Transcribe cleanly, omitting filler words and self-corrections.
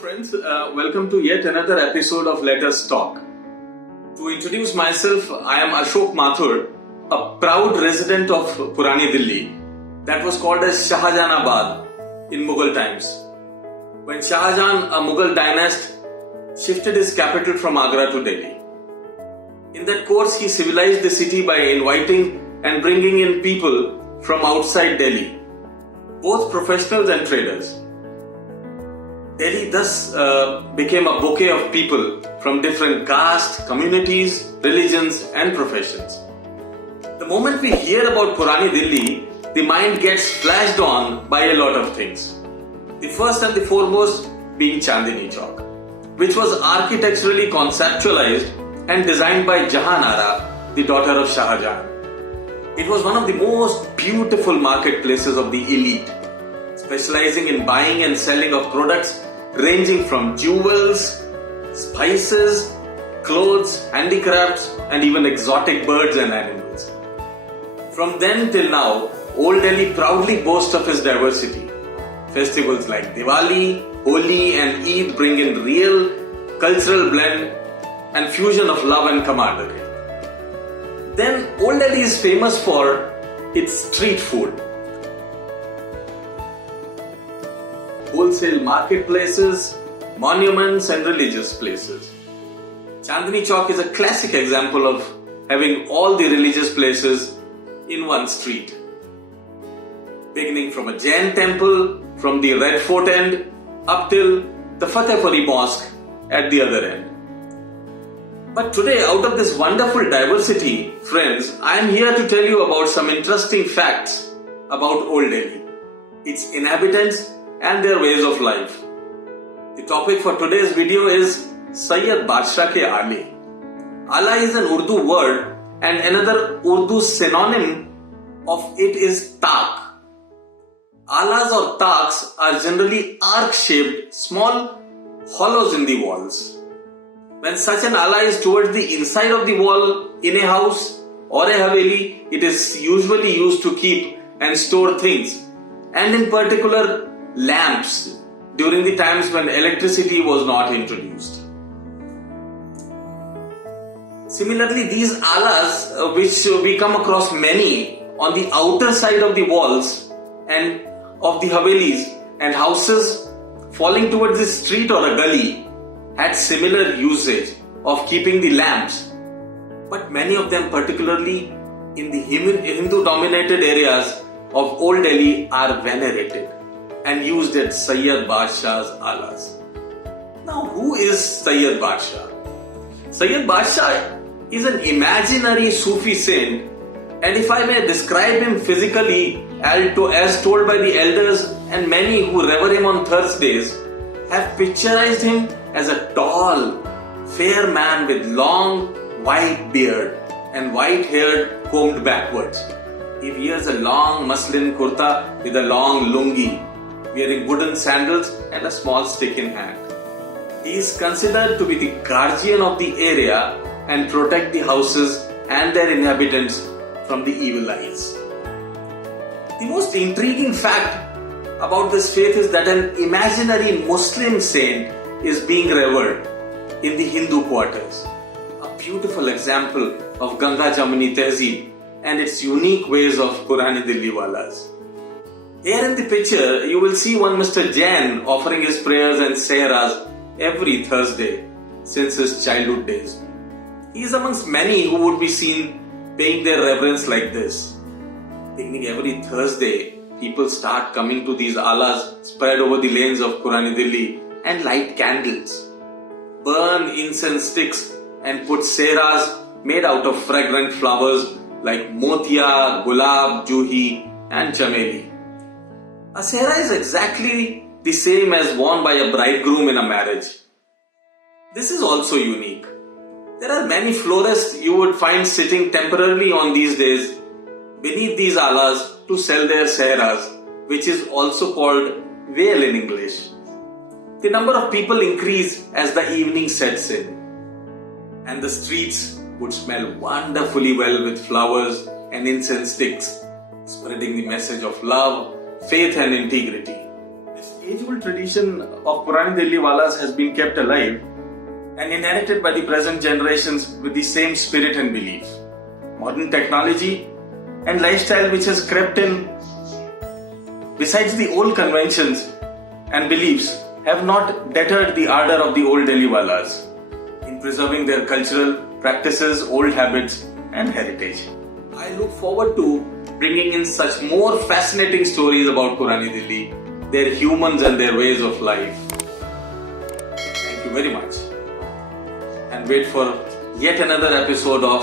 friends, welcome to yet another episode of Let Us Talk. To introduce myself, I am Ashok Mathur, a proud resident of Purani Dilli that was called as Shah Jahan in Mughal times. When Shah Jahan, a Mughal dynast, shifted his capital from Agra to Delhi. In that course, he civilized the city by inviting and bringing in people from outside Delhi, both professionals and traders. Delhi thus became a bouquet of people from different castes, communities, religions and professions. The moment we hear about Purani Dilli, the mind gets flashed on by a lot of things. The first and the foremost being Chandni Chowk, which was architecturally conceptualized and designed by Jahanara, the daughter of Shah Jahan. It was one of the most beautiful marketplaces of the elite, specializing in buying and selling of products ranging from jewels, spices, clothes, handicrafts and even exotic birds and animals. From then till now, Old Delhi proudly boasts of its diversity. Festivals like Diwali, Holi and Eid bring in real cultural blend and fusion of love and comadre. Then Old Delhi is famous for its street food. Wholesale marketplaces, monuments and religious places. Chandni Chowk is a classic example of having all the religious places in one street. Beginning from a Jain temple from the Red Fort end up till the Fatehpuri Mosque at the other end. But today, out of this wonderful diversity, friends, I am here to tell you about some interesting facts about Old Delhi, its inhabitants and their ways of life. The topic for today's video is SAYYID BADSHAH Ke AALE. Aala is an Urdu word and another Urdu synonym of it is taaq. Aalas or taaqs are generally arc-shaped, small hollows in the walls. When such an aala is towards the inside of the wall in a house or a haveli, it is usually used to keep and store things, and in particular lamps during the times when electricity was not introduced. Similarly, these aalas, which we come across many on the outer side of the walls and of the havelis and houses falling towards the street or a gully, had similar usage of keeping the lamps, but many of them, particularly in the Hindu-dominated areas of Old Delhi, are venerated and used at SAYYID BADSHAH's Aalas. Now, who is SAYYID BADSHAH? SAYYID BADSHAH is an imaginary Sufi saint, and if I may describe him physically as told by the elders and many who revere him on Thursdays, have picturized him as a tall, fair man with long, white beard and white hair combed backwards. He wears a long muslin kurta with a long lungi, wearing wooden sandals and a small stick in hand. He is considered to be the guardian of the area and protect the houses and their inhabitants from the evil eyes. The most intriguing fact about this faith is that an imaginary Muslim saint is being revered in the Hindu quarters. A beautiful example of Ganga Jamuni Tehzeeb and its unique ways of Purani Dilli Walas. Here in the picture, you will see one Mr. Jain offering his prayers and sehras every Thursday since his childhood days. He is amongst many who would be seen paying their reverence like this. Beginning every Thursday, people start coming to these aalas spread over the lanes of Purani Dilli and light candles, burn incense sticks and put sehras made out of fragrant flowers like motia, gulab, juhi and chameli. A sehra is exactly the same as worn by a bridegroom in a marriage. This is also unique. There are many florists you would find sitting temporarily on these days beneath these aalas to sell their sehras, which is also called veil in English. The number of people increase as the evening sets in, and the streets would smell wonderfully well with flowers and incense sticks, spreading the message of love, faith and integrity. This age-old tradition of Purani Dilli Walas has been kept alive and inherited by the present generations with the same spirit and belief. Modern technology and lifestyle which has crept in, besides the old conventions and beliefs, have not deterred the ardor of the old Delhi Walas in preserving their cultural practices, old habits and heritage. I look forward to bringing in such more fascinating stories about Purani Dilli, their humans and their ways of life. Thank you very much. And wait for yet another episode of